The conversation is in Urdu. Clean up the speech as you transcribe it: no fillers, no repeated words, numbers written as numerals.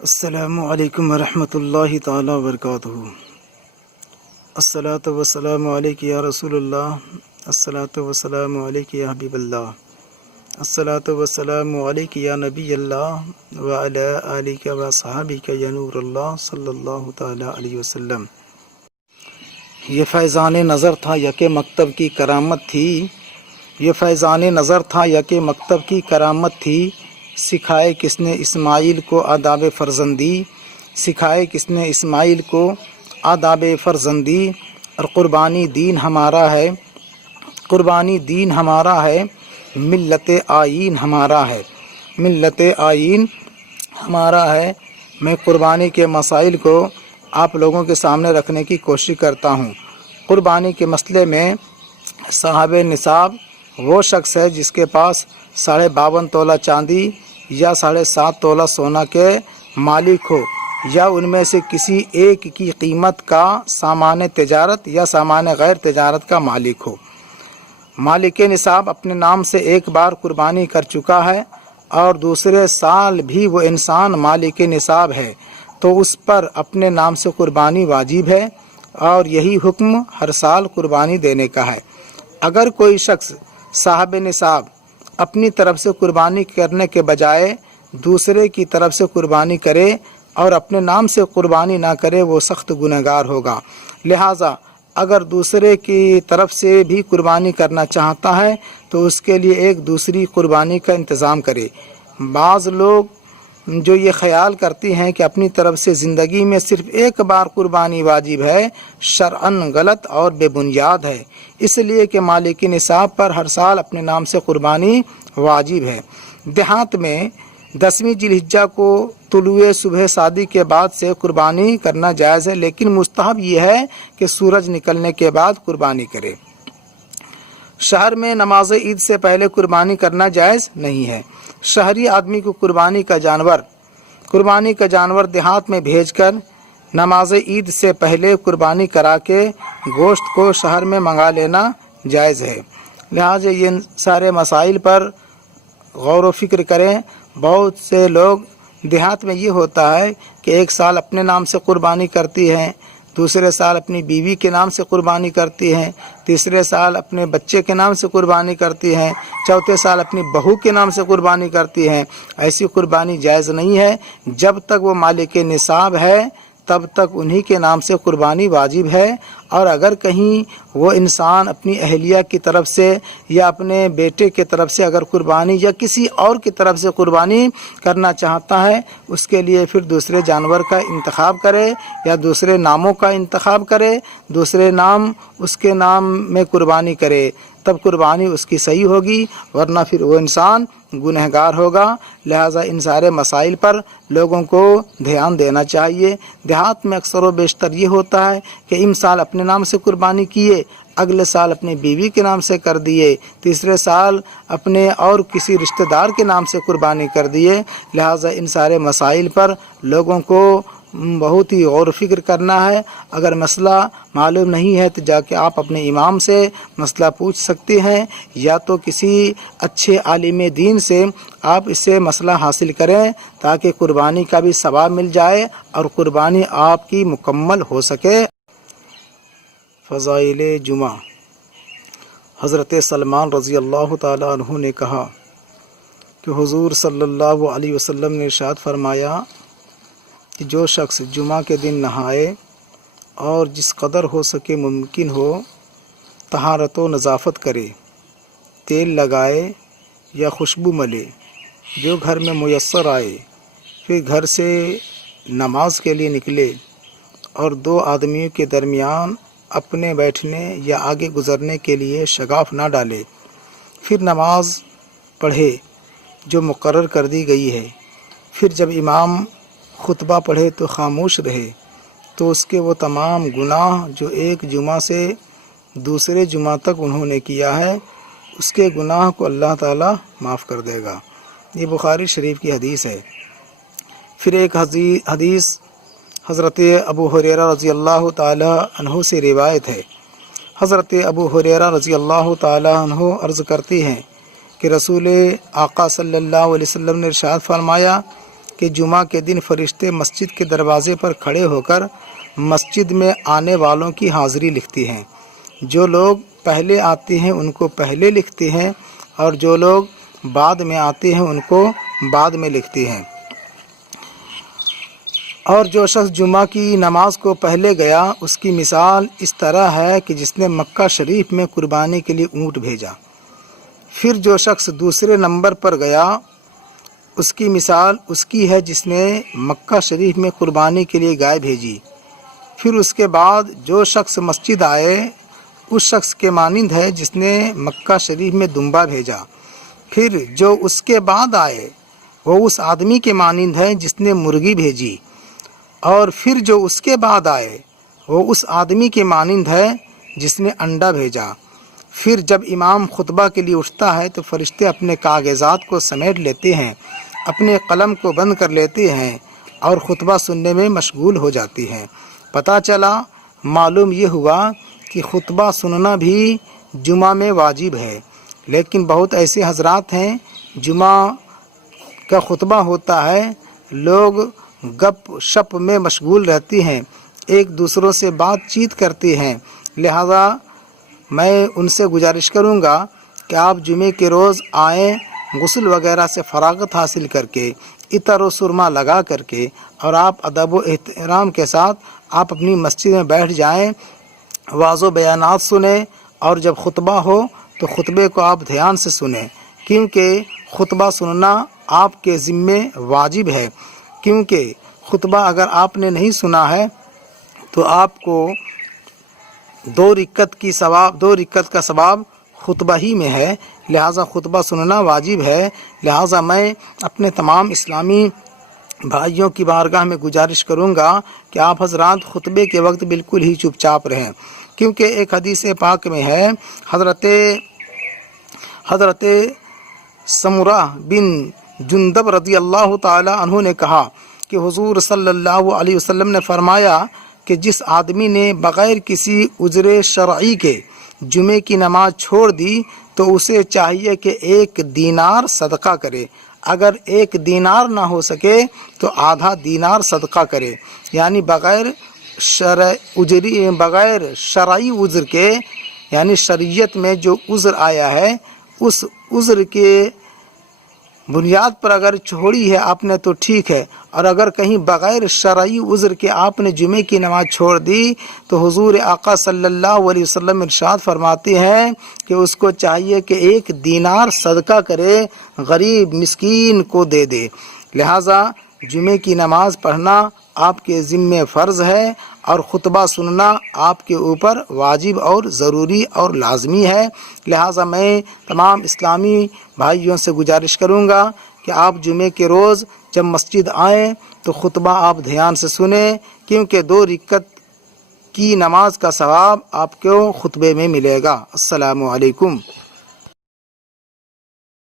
السلام علیکم ورحمۃ اللہ تعالی وبرکاتہ۔ الصلاۃ والسلام علیک یا رسول اللہ، الصلاۃ والسلام علیک یا حبیب اللہ، الصلاۃ والسلام علیک یا نبی اللہ وعلی آلک و صحابک یا نور اللہ صلی اللہ تعالی علیہ وسلم۔ یہ فیضان نظر تھا یک مکتب کی کرامت تھی، یہ فیضان نظر تھا یک مکتب کی کرامت تھی، سکھائے کس نے اسماعیل کو آداب فرزندی، سکھائے کس نے اسماعیل کو آداب فرزندی۔ اور قربانی دین ہمارا ہے، قربانی دین ہمارا ہے، ملت آئین ہمارا ہے، ملت آئین ہمارا ہے۔ میں قربانی کے مسائل کو آپ لوگوں کے سامنے رکھنے کی کوشش کرتا ہوں۔ قربانی کے مسئلے میں صاحب نصاب وہ شخص ہے جس کے پاس 52.5 تولہ چاندی یا 7.5 تولہ سونا کے مالک ہو، یا ان میں سے کسی ایک کی قیمت کا سامان تجارت یا سامان غیر تجارت کا مالک ہو۔ مالک نصاب اپنے نام سے ایک بار قربانی کر چکا ہے اور دوسرے سال بھی وہ انسان مالک نصاب ہے تو اس پر اپنے نام سے قربانی واجب ہے، اور یہی حکم ہر سال قربانی دینے کا ہے۔ اگر کوئی شخص صاحب نصاب اپنی طرف سے قربانی کرنے کے بجائے دوسرے کی طرف سے قربانی کرے اور اپنے نام سے قربانی نہ کرے وہ سخت گنہگار ہوگا۔ لہٰذا اگر دوسرے کی طرف سے بھی قربانی کرنا چاہتا ہے تو اس کے لیے ایک دوسری قربانی کا انتظام کرے۔ بعض لوگ جو یہ خیال کرتی ہیں کہ اپنی طرف سے زندگی میں صرف ایک بار قربانی واجب ہے، شرعاً غلط اور بے بنیاد ہے، اس لیے کہ مالک نصاب پر ہر سال اپنے نام سے قربانی واجب ہے۔ دیہات میں 10ویں ذی الحجہ کو طلوع صبح صادق کے بعد سے قربانی کرنا جائز ہے، لیکن مستحب یہ ہے کہ سورج نکلنے کے بعد قربانی کرے۔ شہر میں نماز عید سے پہلے قربانی کرنا جائز نہیں ہے۔ شہری آدمی کو قربانی کا جانور دیہات میں بھیج کر نماز عید سے پہلے قربانی کرا کے گوشت کو شہر میں منگا لینا جائز ہے۔ لہٰذا یہ سارے مسائل پر غور و فکر کریں۔ بہت سے لوگ دیہات میں یہ ہوتا ہے کہ ایک سال اپنے نام سے قربانی کرتی ہیں، دوسرے سال اپنی بیوی کے نام سے قربانی کرتی ہیں، تیسرے سال اپنے بچے کے نام سے قربانی کرتی ہیں، چوتھے سال اپنی بہو کے نام سے قربانی کرتی ہیں۔ ایسی قربانی جائز نہیں ہے۔ جب تک وہ مالک نصاب ہے تب تک انہی کے نام سے قربانی واجب ہے، اور اگر کہیں وہ انسان اپنی اہلیہ کی طرف سے یا اپنے بیٹے کی طرف سے اگر قربانی یا کسی اور کی طرف سے قربانی کرنا چاہتا ہے، اس کے لیے پھر دوسرے جانور کا انتخاب کرے یا دوسرے ناموں کا انتخاب کرے، دوسرے نام اس کے نام میں قربانی کرے، تب قربانی اس کی صحیح ہوگی، ورنہ پھر وہ انسان گنہگار ہوگا۔ لہٰذا ان سارے مسائل پر لوگوں کو دھیان دینا چاہیے۔ دیہات میں اکثر و بیشتر یہ ہوتا ہے کہ ان سال اپنے نام سے قربانی کیے، اگلے سال اپنے بیوی کے نام سے کر دیے، تیسرے سال اپنے اور کسی رشتہ دار کے نام سے قربانی کر دیے۔ لہٰذا ان سارے مسائل پر لوگوں کو بہت ہی غور و فکر کرنا ہے۔ اگر مسئلہ معلوم نہیں ہے تو جا کے آپ اپنے امام سے مسئلہ پوچھ سکتے ہیں، یا تو کسی اچھے عالم دین سے آپ اس سے مسئلہ حاصل کریں تاکہ قربانی کا بھی ثواب مل جائے اور قربانی آپ کی مکمل ہو سکے۔ فضائل جمعہ۔ حضرت سلمان رضی اللہ تعالی عنہ نے کہا کہ حضور صلی اللہ علیہ وسلم نے ارشاد فرمایا کہ جو شخص جمعہ کے دن نہائے اور جس قدر ہو سکے ممکن ہو طہارت و نظافت کرے، تیل لگائے یا خوشبو ملے، جو گھر میں میسر آئے، پھر گھر سے نماز کے لیے نکلے اور 2 آدمیوں کے درمیان اپنے بیٹھنے یا آگے گزرنے کے لیے شگاف نہ ڈالے، پھر نماز پڑھے جو مقرر کر دی گئی ہے، پھر جب امام خطبہ پڑھے تو خاموش رہے، تو اس کے وہ تمام گناہ جو ایک جمعہ سے دوسرے جمعہ تک انہوں نے کیا ہے، اس کے گناہ کو اللہ تعالیٰ معاف کر دے گا۔ یہ بخاری شریف کی حدیث ہے۔ پھر ایک حدیث حضرت ابو ہریرہ رضی اللہ تعالی عنہ سے روایت ہے۔ حضرت ابو ہریرہ رضی اللہ تعالی عنہ عرض کرتی ہیں کہ رسول آقا صلی اللہ علیہ وسلم نے ارشاد فرمایا کہ جمعہ کے دن فرشتے مسجد کے دروازے پر کھڑے ہو کر مسجد میں آنے والوں کی حاضری لکھتی ہیں۔ جو لوگ پہلے آتے ہیں ان کو پہلے لکھتے ہیں، اور جو لوگ بعد میں آتے ہیں ان کو بعد میں لکھتے ہیں۔ اور جو شخص جمعہ کی نماز کو پہلے گیا اس کی مثال اس طرح ہے کہ جس نے مکہ شریف میں قربانی کے لیے اونٹ بھیجا۔ پھر جو شخص دوسرے نمبر پر گیا اس کی مثال اس کی ہے جس نے مکہ شریف میں قربانی کے لیے گائے بھیجی۔ پھر اس کے بعد جو شخص مسجد آئے اس شخص کے مانند ہے جس نے مکہ شریف میں دمبا بھیجا۔ پھر جو اس کے بعد آئے وہ اس آدمی کے مانند ہے جس نے مرغی بھیجی، اور پھر جو اس کے بعد آئے وہ اس آدمی کے مانند ہے جس نے انڈا بھیجا۔ پھر جب امام خطبہ کے لیے اٹھتا ہے تو فرشتے اپنے کاغذات کو سمیٹ لیتے ہیں، اپنے قلم کو بند کر لیتے ہیں اور خطبہ سننے میں مشغول ہو جاتی ہیں۔ پتہ چلا، معلوم یہ ہوا کہ خطبہ سننا بھی جمعہ میں واجب ہے، لیکن بہت ایسے حضرات ہیں جمعہ کا خطبہ ہوتا ہے، لوگ گپ شپ میں مشغول رہتے ہیں، ایک دوسروں سے بات چیت کرتے ہیں، لہذا میں ان سے گزارش کروں گا کہ آپ جمعے کے روز آئیں، غسل وغیرہ سے فراغت حاصل کر کے، عطر و سرما لگا کر کے، اور آپ ادب و احترام کے ساتھ آپ اپنی مسجد میں بیٹھ جائیں، واعظ و بیانات سنیں، اور جب خطبہ ہو تو خطبے کو آپ دھیان سے سنیں، کیونکہ خطبہ سننا آپ کے ذمے واجب ہے۔ کیونکہ خطبہ اگر آپ نے نہیں سنا ہے تو آپ کو دو رکعت کا ثواب خطبہ ہی میں ہے، لہٰذا خطبہ سننا واجب ہے۔ لہٰذا میں اپنے تمام اسلامی بھائیوں کی بارگاہ میں گزارش کروں گا کہ آپ حضرات خطبے کے وقت بالکل ہی چپ چاپ رہیں، کیونکہ ایک حدیث پاک میں ہے، حضرت سمرہ بن جندب رضی اللہ تعالی عنہ نے کہا کہ حضور صلی اللہ علیہ وسلم نے فرمایا کہ جس آدمی نے بغیر کسی عذر شرعی کے جمعے کی نماز چھوڑ دی تو اسے چاہیے کہ 1 دینار صدقہ کرے، اگر 1 دینار نہ ہو سکے تو آدھا دینار صدقہ کرے، یعنی بغیر شرعی عذر کے، یعنی شریعت میں جو عذر آیا ہے اس عذر کے بنیاد پر اگر چھوڑی ہے آپ نے تو ٹھیک ہے، اور اگر کہیں بغیر شرعی عذر کے آپ نے جمعے کی نماز چھوڑ دی تو حضور آقا صلی اللہ علیہ وسلم ارشاد فرماتے ہیں کہ اس کو چاہیے کہ 1 دینار صدقہ کرے، غریب مسکین کو دے دے۔ لہٰذا جمعے کی نماز پڑھنا آپ کے ذمہ فرض ہے، اور خطبہ سننا آپ کے اوپر واجب اور ضروری اور لازمی ہے۔ لہٰذا میں تمام اسلامی بھائیوں سے گزارش کروں گا کہ آپ جمعے کے روز جب مسجد آئیں تو خطبہ آپ دھیان سے سنیں، کیونکہ 2 رکعت کی نماز کا ثواب آپ کو خطبے میں ملے گا۔ السلام علیکم۔